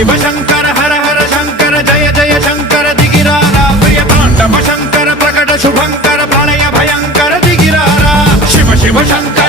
शिव शंकर हर हर शंकर जय जय शंकर दिगिरारा प्रिय तांडव शंकर प्रकट शुभंकर प्रलय भयंकर दिगिरारा शिव शिव शंकर